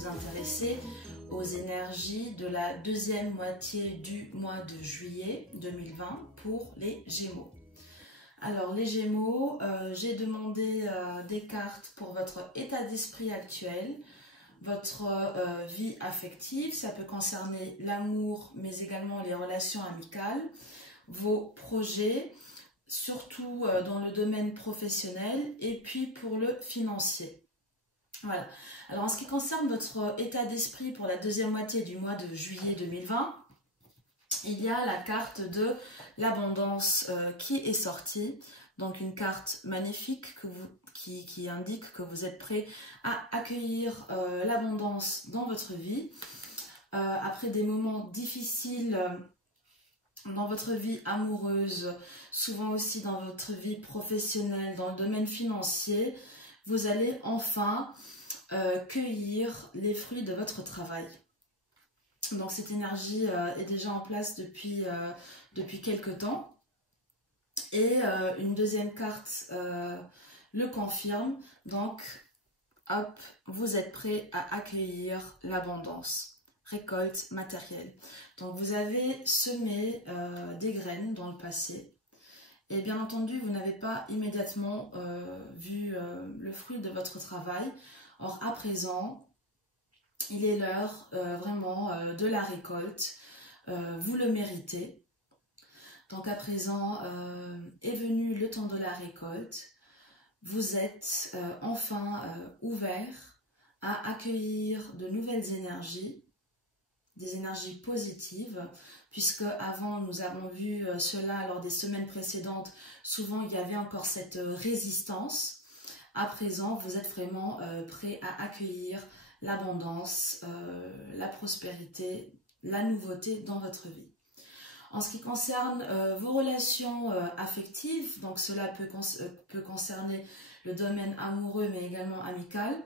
nous intéresser aux énergies de la deuxième moitié du mois de juillet 2020 pour les Gémeaux. Alors les Gémeaux, j'ai demandé des cartes pour votre état d'esprit actuel, votre vie affective, ça peut concerner l'amour mais également les relations amicales, vos projets, surtout dans le domaine professionnel et puis pour le financier. Voilà. Alors en ce qui concerne votre état d'esprit pour la deuxième moitié du mois de juillet 2020, il y a la carte de l'abondance qui est sortie. Donc une carte magnifique qui indique que vous êtes prêt à accueillir l'abondance dans votre vie. Après des moments difficiles dans votre vie amoureuse, souvent aussi dans votre vie professionnelle, dans le domaine financier, vous allez enfin cueillir les fruits de votre travail. Donc cette énergie est déjà en place depuis quelques temps. Et une deuxième carte le confirme. Donc, hop, vous êtes prêt à accueillir l'abondance. Récolte matérielle. Donc vous avez semé des graines dans le passé et bien entendu vous n'avez pas immédiatement vu le fruit de votre travail. Or à présent il est l'heure vraiment de la récolte, vous le méritez. Donc à présent est venu le temps de la récolte, vous êtes enfin ouvert à accueillir de nouvelles énergies, des énergies positives, puisque avant nous avons vu cela lors des semaines précédentes, souvent il y avait encore cette résistance. À présent vous êtes vraiment prêt à accueillir l'abondance, la prospérité, la nouveauté dans votre vie. En ce qui concerne vos relations affectives, donc cela peut concerner le domaine amoureux mais également amical.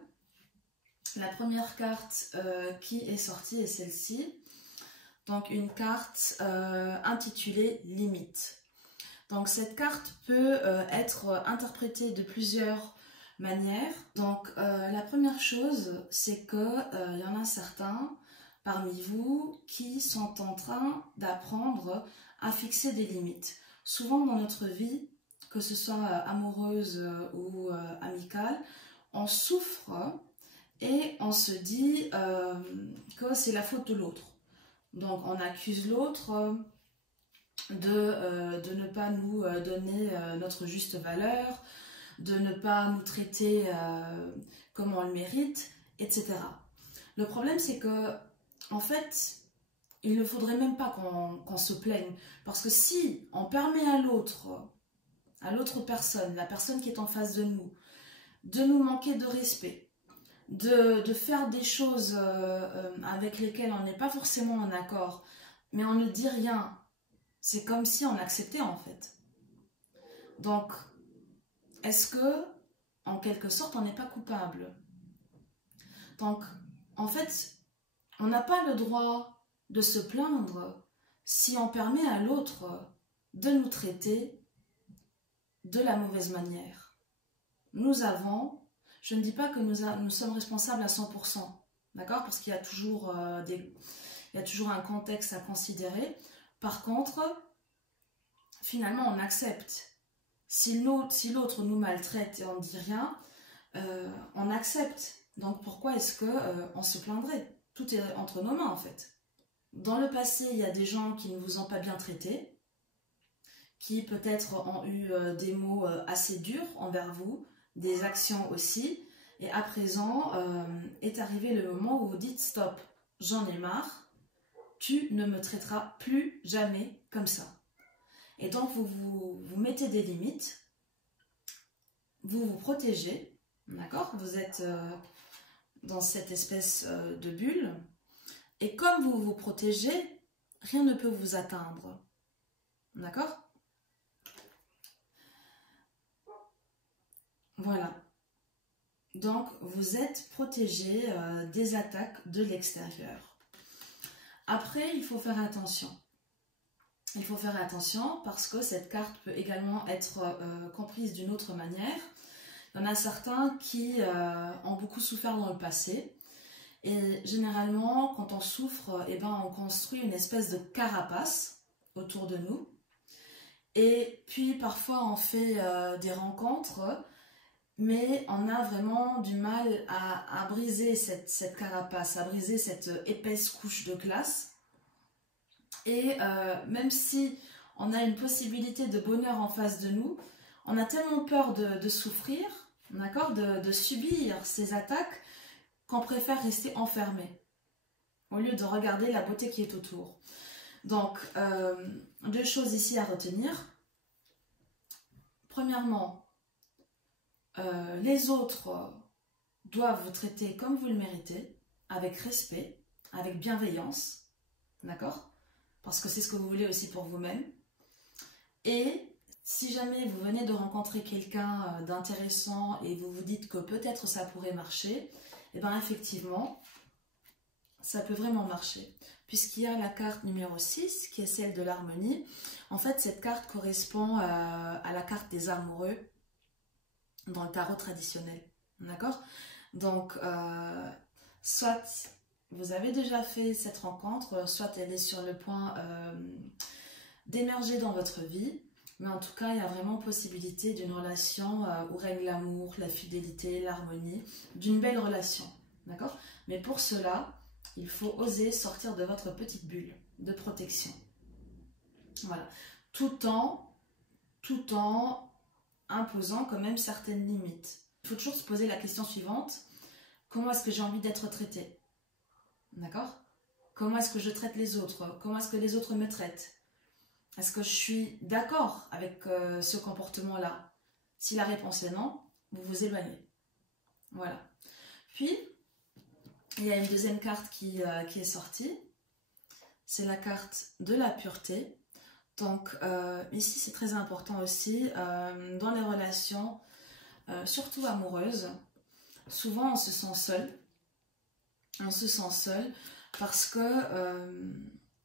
La première carte qui est sortie est celle-ci. Donc une carte intitulée Limite. Donc cette carte peut être interprétée de plusieurs manières. Donc la première chose, c'est qu'il y en a certains parmi vous qui sont en train d'apprendre à fixer des limites. Souvent dans notre vie, que ce soit amoureuse ou amicale, on souffre et on se dit que c'est la faute de l'autre. Donc on accuse l'autre de ne pas nous donner notre juste valeur, de ne pas nous traiter comme on le mérite, etc. Le problème c'est que en fait, il ne faudrait même pas qu'on se plaigne. Parce que si on permet à l'autre personne, la personne qui est en face de nous manquer de respect, de faire des choses avec lesquelles on n'est pas forcément en accord, mais on ne dit rien, c'est comme si on acceptait en fait. Donc, est-ce que, en quelque sorte, on n'est pas coupable? Donc, en fait, on n'a pas le droit de se plaindre si on permet à l'autre de nous traiter de la mauvaise manière. Je ne dis pas que nous sommes responsables à 100%, d'accord? Parce qu'il y a toujours un contexte à considérer. Par contre, finalement, on accepte. Si l'autre nous maltraite et on ne dit rien, on accepte. Donc pourquoi est-ce qu'on se plaindrait? Tout est entre nos mains en fait. Dans le passé, il y a des gens qui ne vous ont pas bien traité, qui peut-être ont eu des mots assez durs envers vous, des actions aussi, et à présent est arrivé le moment où vous dites stop, j'en ai marre, tu ne me traiteras plus jamais comme ça. Et donc vous mettez des limites, vous vous protégez, d'accord? Vous êtes dans cette espèce de bulle, et comme vous vous protégez, rien ne peut vous atteindre, d'accord? Voilà, donc vous êtes protégé des attaques de l'extérieur. Après, il faut faire attention. Il faut faire attention parce que cette carte peut également être comprise d'une autre manière. Il y en a certains qui ont beaucoup souffert dans le passé Et généralement, quand on souffre, eh ben, on construit une espèce de carapace autour de nous. Et puis parfois on fait des rencontres, mais on a vraiment du mal à briser cette carapace, à briser cette épaisse couche de glace. Et même si on a une possibilité de bonheur en face de nous, on a tellement peur de souffrir, d'accord, de subir ces attaques, qu'on préfère rester enfermé, au lieu de regarder la beauté qui est autour. Donc, deux choses ici à retenir. Premièrement, les autres doivent vous traiter comme vous le méritez, avec respect, avec bienveillance, d'accord? Parce que c'est ce que vous voulez aussi pour vous-même. Et si jamais vous venez de rencontrer quelqu'un d'intéressant et vous vous dites que peut-être ça pourrait marcher, et bien effectivement, ça peut vraiment marcher. Puisqu'il y a la carte numéro 6, qui est celle de l'harmonie. En fait, cette carte correspond à la carte des amoureux dans le tarot traditionnel. D'accord? Donc, soit vous avez déjà fait cette rencontre, soit elle est sur le point d'émerger dans votre vie. Mais en tout cas, il y a vraiment possibilité d'une relation où règne l'amour, la fidélité, l'harmonie, d'une belle relation. D'accord? Mais pour cela, il faut oser sortir de votre petite bulle de protection. Voilà. Tout en imposant quand même certaines limites. Il faut toujours se poser la question suivante. Comment est-ce que j'ai envie d'être traité? D'accord? Comment est-ce que je traite les autres? Comment est-ce que les autres me traitent? Est-ce que je suis d'accord avec ce comportement-là? Si la réponse est non, vous vous éloignez. Voilà. Puis, il y a une deuxième carte qui est sortie. C'est la carte de la pureté. Donc, ici, c'est très important aussi. Dans les relations, surtout amoureuses, souvent, on se sent seul. On se sent seul parce que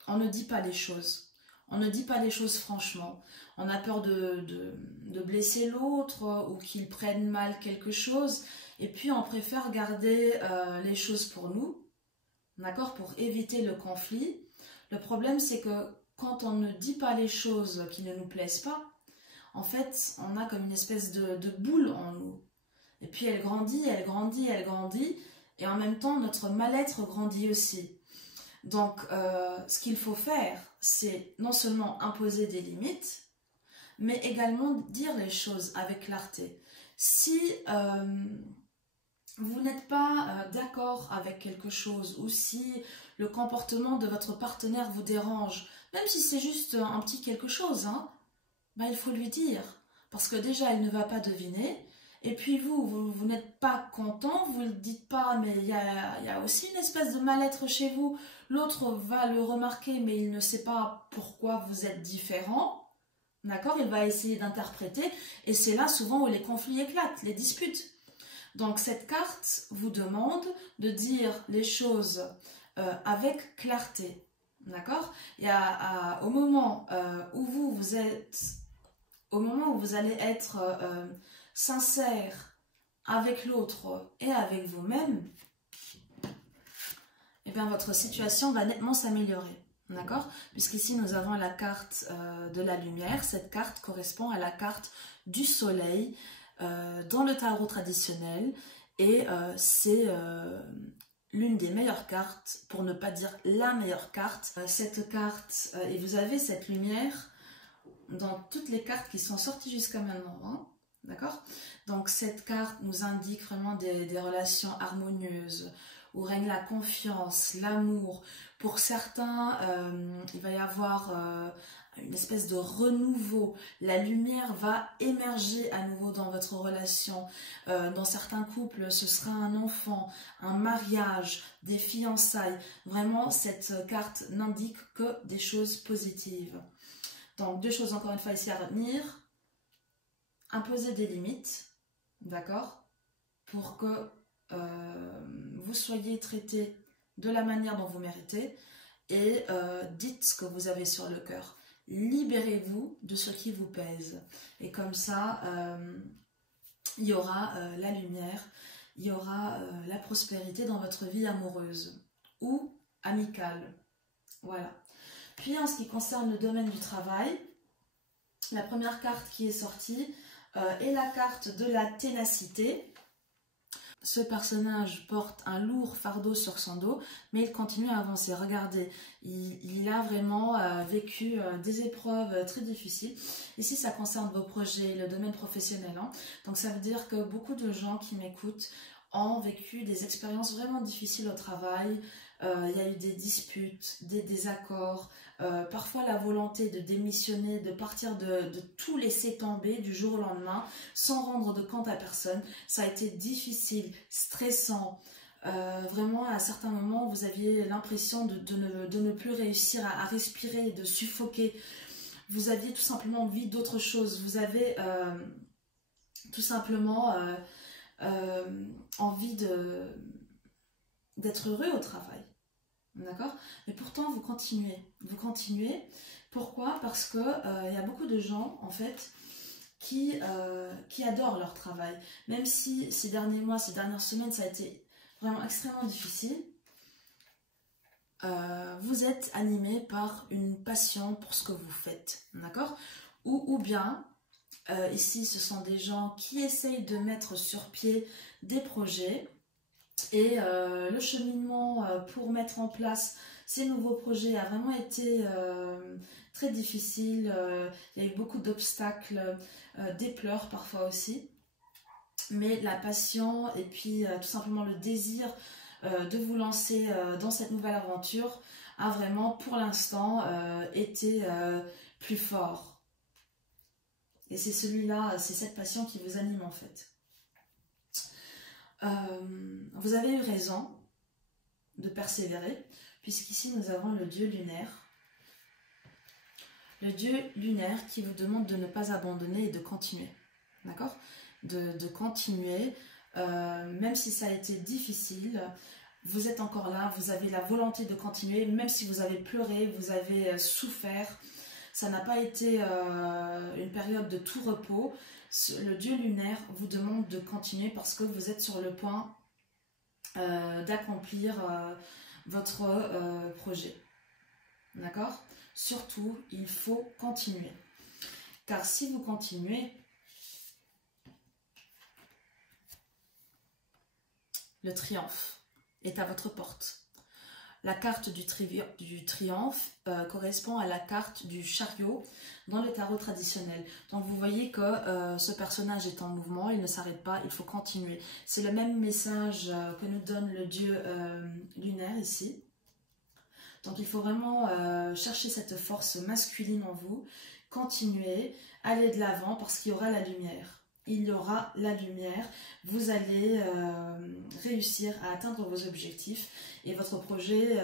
on ne dit pas les choses. On ne dit pas les choses franchement. On a peur de blesser l'autre ou qu'il prenne mal quelque chose. Et puis, on préfère garder les choses pour nous, d'accord, pour éviter le conflit. Le problème, c'est que quand on ne dit pas les choses qui ne nous plaisent pas, en fait, on a comme une espèce de boule en nous. Et puis, elle grandit, elle grandit, elle grandit. Et en même temps, notre mal-être grandit aussi. Donc, ce qu'il faut faire, c'est non seulement imposer des limites, mais également dire les choses avec clarté. Si vous n'êtes pas d'accord avec quelque chose ou si le comportement de votre partenaire vous dérange, même si c'est juste un petit quelque chose, hein, ben, il faut lui dire. Parce que déjà, il ne va pas deviner. Et puis vous n'êtes pas content, vous ne le dites pas, mais il y a aussi une espèce de mal-être chez vous. L'autre va le remarquer, mais il ne sait pas pourquoi vous êtes différent. D'accord? Il va essayer d'interpréter. Et c'est là souvent où les conflits éclatent, les disputes. Donc cette carte vous demande de dire les choses avec clarté. D'accord? Et au moment où vous êtes, au moment où vous allez être sincère avec l'autre et avec vous-même, eh bien votre situation va nettement s'améliorer. D'accord? Puisqu'ici nous avons la carte de la lumière. Cette carte correspond à la carte du soleil dans le tarot traditionnel. Et c'est l'une des meilleures cartes, pour ne pas dire la meilleure carte. Cette carte, et vous avez cette lumière dans toutes les cartes qui sont sorties jusqu'à maintenant. Hein? D'accord? Donc cette carte nous indique vraiment des relations harmonieuses, où règne la confiance, l'amour. Pour certains, il va y avoir une espèce de renouveau. La lumière va émerger à nouveau dans votre relation. Dans certains couples, ce sera un enfant, un mariage, des fiançailles. Vraiment, cette carte n'indique que des choses positives. Donc, deux choses encore une fois ici à retenir. Imposer des limites, d'accord, pour que vous soyez traité de la manière dont vous méritez et dites ce que vous avez sur le cœur. Libérez-vous de ce qui vous pèse et comme ça, il y aura la lumière, il y aura la prospérité dans votre vie amoureuse ou amicale. Voilà. Puis en ce qui concerne le domaine du travail, la première carte qui est sortie est la carte de la ténacité. Ce personnage porte un lourd fardeau sur son dos, mais il continue à avancer. Regardez, il a vraiment vécu des épreuves très difficiles. Ici, ça concerne vos projets, le domaine professionnel. Hein. Donc, ça veut dire que beaucoup de gens qui m'écoutent ont vécu des expériences vraiment difficiles au travail. Il y a eu des disputes, des désaccords, parfois la volonté de démissionner, de partir, de tout laisser tomber du jour au lendemain sans rendre de compte à personne. Ça a été difficile, stressant. Vraiment, à certains moments, vous aviez l'impression de ne plus réussir à respirer, de suffoquer. Vous aviez tout simplement envie d'autre chose. Vous avez tout simplement envie d'être heureux au travail. D'accord? Mais pourtant, vous continuez. Vous continuez. Pourquoi? Parce que y a beaucoup de gens, en fait, qui adorent leur travail. Même si ces derniers mois, ces dernières semaines, ça a été vraiment extrêmement difficile, vous êtes animé par une passion pour ce que vous faites. D'accord? Ou bien, ici, ce sont des gens qui essayent de mettre sur pied des projets. Et le cheminement pour mettre en place ces nouveaux projets a vraiment été très difficile. Il y a eu beaucoup d'obstacles, des pleurs parfois aussi. Mais la passion et puis tout simplement le désir de vous lancer dans cette nouvelle aventure a vraiment pour l'instant été plus fort. Et c'est celui-là, c'est cette passion qui vous anime en fait. Vous avez eu raison de persévérer, puisqu'ici nous avons le dieu lunaire. Le dieu lunaire qui vous demande de ne pas abandonner et de continuer. D'accord? De continuer, même si ça a été difficile, vous êtes encore là, vous avez la volonté de continuer, même si vous avez pleuré, vous avez souffert. Ça n'a pas été une période de tout repos. Le dieu lunaire vous demande de continuer parce que vous êtes sur le point d'accomplir votre projet. D'accord? Surtout, il faut continuer. Car si vous continuez, le triomphe est à votre porte. La carte du triomphe correspond à la carte du chariot dans le tarot traditionnel. Donc vous voyez que ce personnage est en mouvement, il ne s'arrête pas, il faut continuer. C'est le même message que nous donne le dieu lunaire ici. Donc il faut vraiment chercher cette force masculine en vous, continuer, aller de l'avant parce qu'il y aura la lumière. Il y aura la lumière, vous allez réussir à atteindre vos objectifs et votre projet,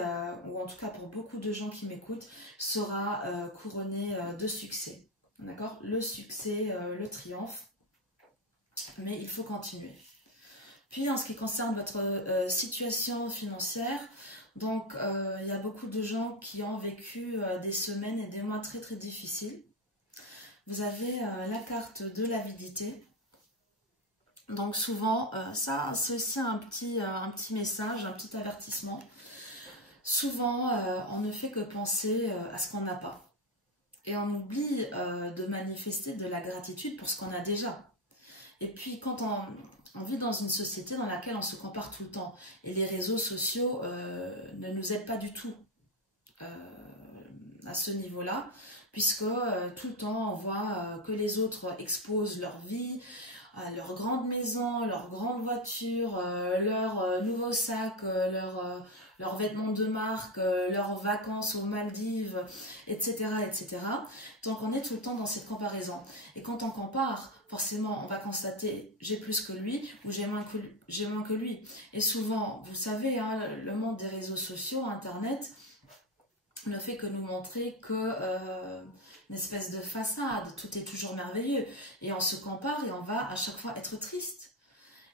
ou en tout cas pour beaucoup de gens qui m'écoutent, sera couronné de succès. D'accord? Le succès, le triomphe, mais il faut continuer. Puis en ce qui concerne votre situation financière, donc il y a beaucoup de gens qui ont vécu des semaines et des mois très très difficiles. Vous avez la carte de l'avidité. Donc souvent, ça c'est aussi un petit message, un petit avertissement. Souvent, on ne fait que penser à ce qu'on n'a pas. Et on oublie de manifester de la gratitude pour ce qu'on a déjà. Et puis quand on vit dans une société dans laquelle on se compare tout le temps, et les réseaux sociaux ne nous aident pas du tout à ce niveau-là, puisque tout le temps on voit que les autres exposent leur vie, leur grande maison, leur grande voiture, leurs nouveaux sacs, leurs vêtements de marque, leurs vacances aux Maldives, etc., etc. Donc on est tout le temps dans cette comparaison. Et quand on compare, forcément on va constater j'ai plus que lui ou j'ai moins que lui. Et souvent, vous savez, hein, le monde des réseaux sociaux, Internet, ne fait que nous montrer que une espèce de façade, tout est toujours merveilleux. Et on se compare et on va à chaque fois être triste.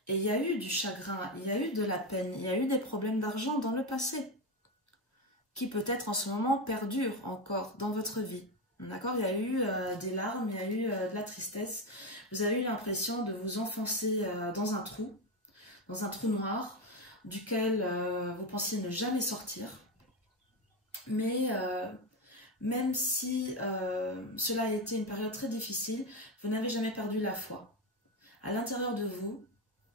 Et il y a eu du chagrin, il y a eu de la peine, il y a eu des problèmes d'argent dans le passé, qui peut-être en ce moment perdurent encore dans votre vie. D'accord? Il y a eu des larmes, il y a eu de la tristesse. Vous avez eu l'impression de vous enfoncer dans un trou. dans un trou noir duquel vous pensiez ne jamais sortir. Mais même si cela a été une période très difficile, vous n'avez jamais perdu la foi. À l'intérieur de vous,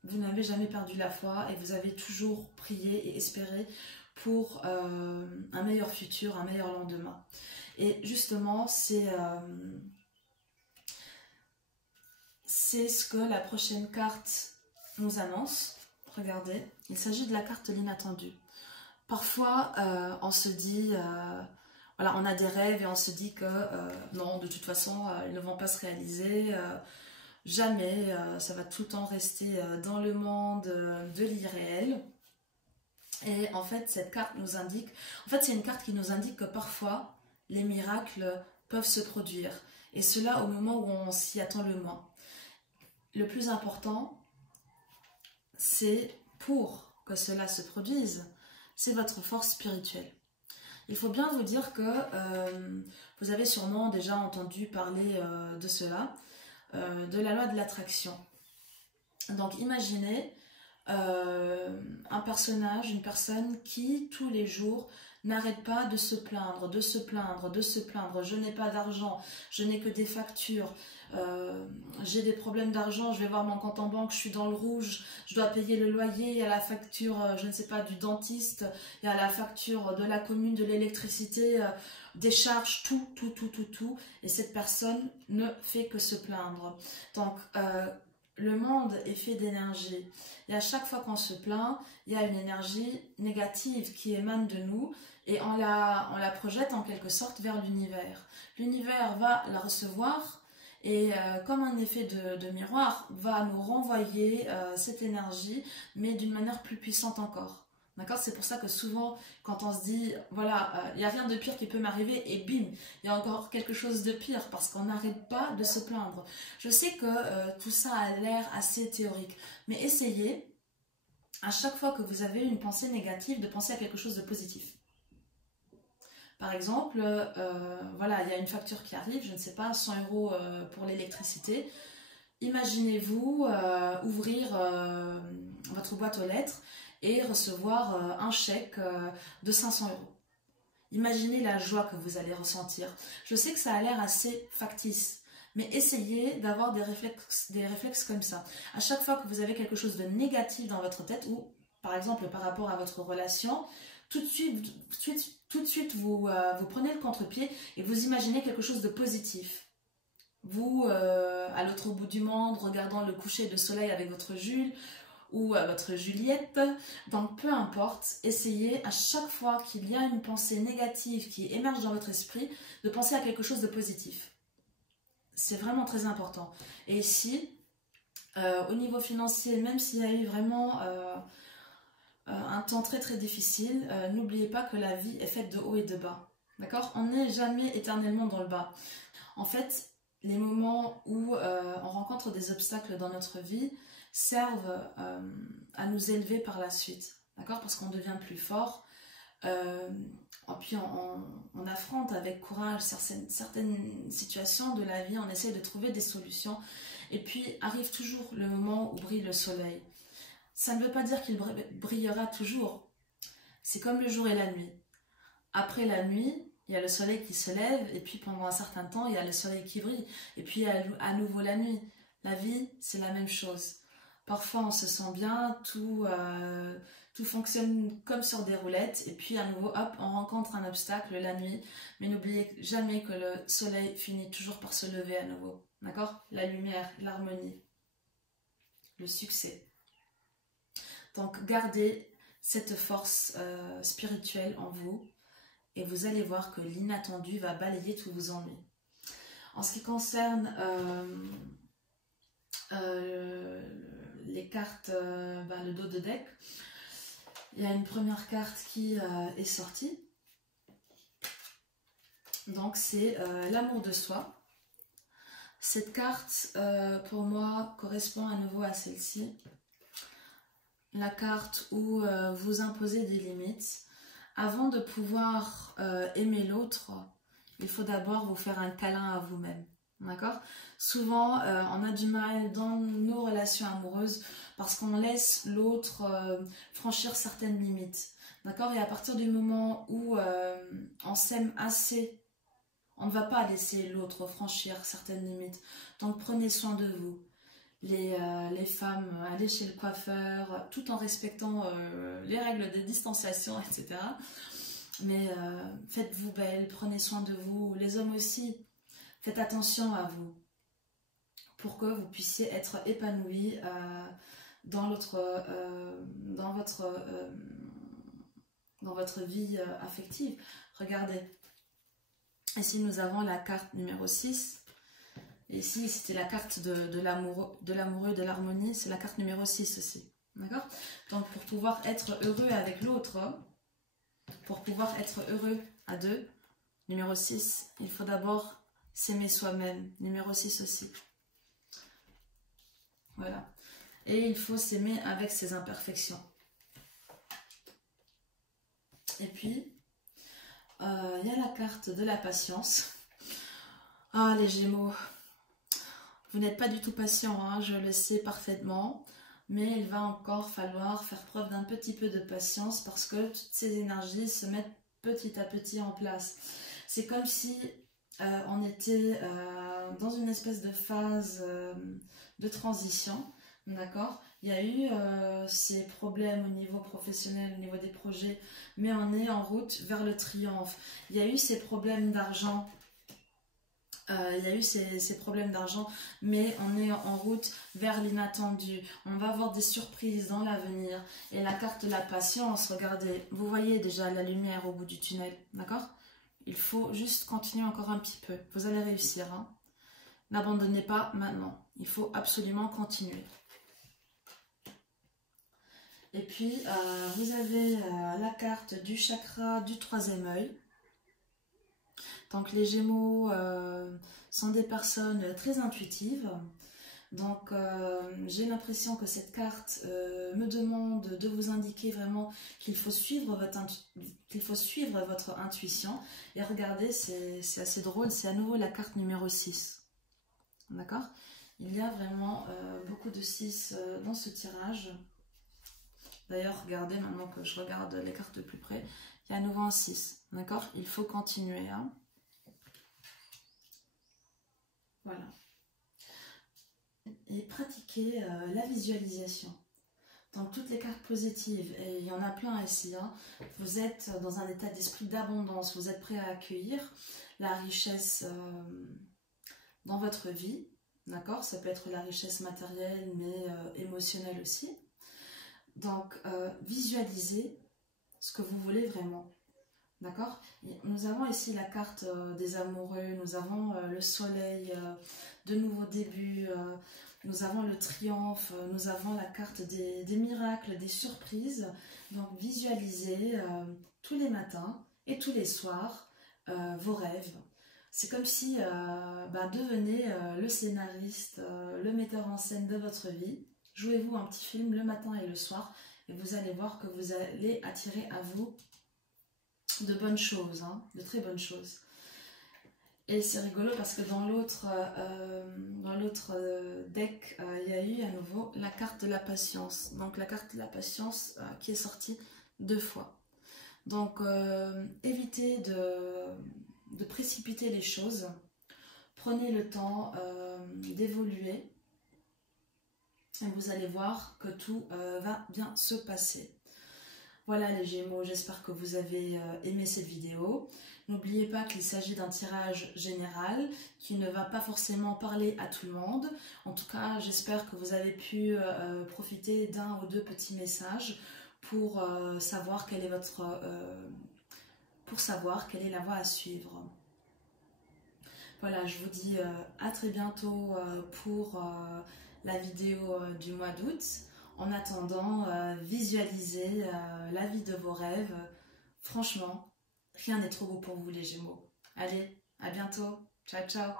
vous n'avez jamais perdu la foi et vous avez toujours prié et espéré pour un meilleur futur, un meilleur lendemain. Et justement, c'est ce que la prochaine carte nous annonce. Regardez, il s'agit de la carte de l'inattendu. Parfois, on se dit, voilà, on a des rêves et on se dit que non, de toute façon, ils ne vont pas se réaliser. Jamais, ça va tout le temps rester dans le monde de l'irréel. Et en fait, cette carte nous indique, c'est une carte qui nous indique que parfois, les miracles peuvent se produire. Et cela au moment où on s'y attend le moins. Le plus important, c'est pour que cela se produise, c'est votre force spirituelle. Il faut bien vous dire que vous avez sûrement déjà entendu parler de cela, de la loi de l'attraction. Donc imaginez un personnage, une personne qui tous les jours n'arrête pas de se plaindre, de se plaindre, de se plaindre. Je n'ai pas d'argent, je n'ai que des factures, j'ai des problèmes d'argent, je vais voir mon compte en banque, je suis dans le rouge, je dois payer le loyer, il y a la facture, je ne sais pas, du dentiste, il y a la facture de la commune, de l'électricité, des charges, tout. Et cette personne ne fait que se plaindre. Donc, le monde est fait d'énergie. Et à chaque fois qu'on se plaint, il y a une énergie négative qui émane de nous et on la projette en quelque sorte vers l'univers. L'univers va la recevoir et comme un effet de miroir, va nous renvoyer cette énergie, mais d'une manière plus puissante encore. D'accord? C'est pour ça que souvent, quand on se dit, voilà, il n'y a rien de pire qui peut m'arriver, et bim, il y a encore quelque chose de pire, parce qu'on n'arrête pas de se plaindre. Je sais que tout ça a l'air assez théorique, mais essayez, à chaque fois que vous avez une pensée négative, de penser à quelque chose de positif. Par exemple, voilà, il y a une facture qui arrive, je ne sais pas, 100 € pour l'électricité. Imaginez-vous ouvrir votre boîte aux lettres et recevoir un chèque de 500 €. Imaginez la joie que vous allez ressentir. Je sais que ça a l'air assez factice, mais essayez d'avoir des réflexes comme ça. À chaque fois que vous avez quelque chose de négatif dans votre tête, ou par exemple par rapport à votre relation, tout de suite vous prenez le contre-pied et vous imaginez quelque chose de positif. Vous, à l'autre bout du monde, regardant le coucher de soleil avec votre Jules, ou à votre Juliette, donc peu importe, essayez à chaque fois qu'il y a une pensée négative qui émerge dans votre esprit, de penser à quelque chose de positif. C'est vraiment très important. Et ici, au niveau financier, même s'il y a eu vraiment un temps très très difficile, n'oubliez pas que la vie est faite de haut et de bas. D'accord? On n'est jamais éternellement dans le bas. En fait, les moments où on rencontre des obstacles dans notre vie servent à nous élever par la suite, d'accord? Parce qu'on devient plus fort, puis on affronte avec courage certaines situations de la vie, on essaie de trouver des solutions, et puis arrive toujours le moment où brille le soleil. Ça ne veut pas dire qu'il brillera toujours, c'est comme le jour et la nuit. Après la nuit, il y a le soleil qui se lève, et puis pendant un certain temps, il y a le soleil qui brille, et puis à nouveau la nuit. La vie, c'est la même chose. Parfois, on se sent bien, tout fonctionne comme sur des roulettes, et puis à nouveau, hop, on rencontre un obstacle la nuit. Mais n'oubliez jamais que le soleil finit toujours par se lever à nouveau. D'accord? La lumière, l'harmonie, le succès. Donc, gardez cette force spirituelle en vous, et vous allez voir que l'inattendu va balayer tous vos ennuis. En ce qui concerne les cartes, le dos de deck, il y a une première carte qui est sortie. Donc c'est l'amour de soi. Cette carte, pour moi, correspond à nouveau à celle-ci. La carte où vous imposez des limites. Avant de pouvoir aimer l'autre, il faut d'abord vous faire un câlin à vous-même. D'accord? Souvent, on a du mal dans nos relations amoureuses parce qu'on laisse l'autre franchir certaines limites. D'accord? Et à partir du moment où on s'aime assez, on ne va pas laisser l'autre franchir certaines limites. Donc prenez soin de vous. Les femmes, allez chez le coiffeur, tout en respectant les règles de distanciation, etc. Mais faites-vous belle, prenez soin de vous. Les hommes aussi, faites attention à vous pour que vous puissiez être épanouis dans votre vie affective. Regardez, ici nous avons la carte numéro 6. Et ici, c'était la carte de l'amoureux, de l'harmonie, c'est la carte numéro 6 aussi. D'accord? Donc, pour pouvoir être heureux avec l'autre, pour pouvoir être heureux à deux, numéro 6, il faut d'abord s'aimer soi-même. Numéro 6 aussi. Voilà. Et il faut s'aimer avec ses imperfections. Et puis, il y a la carte de la patience. Ah, les Gémeaux. Vous n'êtes pas du tout patient, hein, je le sais parfaitement, mais il va encore falloir faire preuve d'un petit peu de patience parce que toutes ces énergies se mettent petit à petit en place. C'est comme si on était dans une espèce de phase de transition, d'accord? Il y a eu ces problèmes au niveau professionnel, au niveau des projets, mais on est en route vers le triomphe. Il y a eu ces problèmes d'argent. Il y a eu ces problèmes d'argent, mais on est en route vers l'inattendu. On va avoir des surprises dans l'avenir. Et la carte de la patience, regardez, vous voyez déjà la lumière au bout du tunnel, d'accord? Il faut juste continuer encore un petit peu. Vous allez réussir, hein? N'abandonnez pas maintenant. Il faut absolument continuer. Et puis, vous avez la carte du chakra du troisième œil. Donc les Gémeaux sont des personnes très intuitives. Donc j'ai l'impression que cette carte me demande de vous indiquer vraiment qu'il faut suivre votre intuition. Et regardez, c'est assez drôle, c'est à nouveau la carte numéro 6. D'accord? Il y a vraiment beaucoup de 6 dans ce tirage. D'ailleurs, regardez, maintenant que je regarde les cartes de plus près, il y a à nouveau un 6. D'accord? Il faut continuer, hein? Voilà. Et pratiquer la visualisation. Donc toutes les cartes positives, et il y en a plein ici, hein, vous êtes dans un état d'esprit d'abondance, vous êtes prêt à accueillir la richesse dans votre vie, d'accord? Ça peut être la richesse matérielle, mais émotionnelle aussi. Donc visualisez ce que vous voulez vraiment. D'accord? Nous avons ici la carte des amoureux, nous avons le soleil, de nouveaux débuts, nous avons le triomphe, nous avons la carte des miracles, des surprises. Donc visualisez tous les matins et tous les soirs vos rêves. C'est comme si devenez le scénariste, le metteur en scène de votre vie. Jouez-vous un petit film le matin et le soir et vous allez voir que vous allez attirer à vous de bonnes choses, hein, de très bonnes choses. Et c'est rigolo parce que dans l'autre deck, il y a eu à nouveau la carte de la patience. Donc la carte de la patience qui est sortie 2 fois. Donc évitez de précipiter les choses. Prenez le temps d'évoluer. Et vous allez voir que tout va bien se passer. Voilà les Gémeaux, j'espère que vous avez aimé cette vidéo. N'oubliez pas qu'il s'agit d'un tirage général qui ne va pas forcément parler à tout le monde. En tout cas, j'espère que vous avez pu profiter d'un ou deux petits messages pour savoir quelle est la voie à suivre. Voilà, je vous dis à très bientôt pour la vidéo du mois d'août. En attendant, visualisez la vie de vos rêves. Franchement, rien n'est trop beau pour vous les Gémeaux. Allez, à bientôt. Ciao, ciao.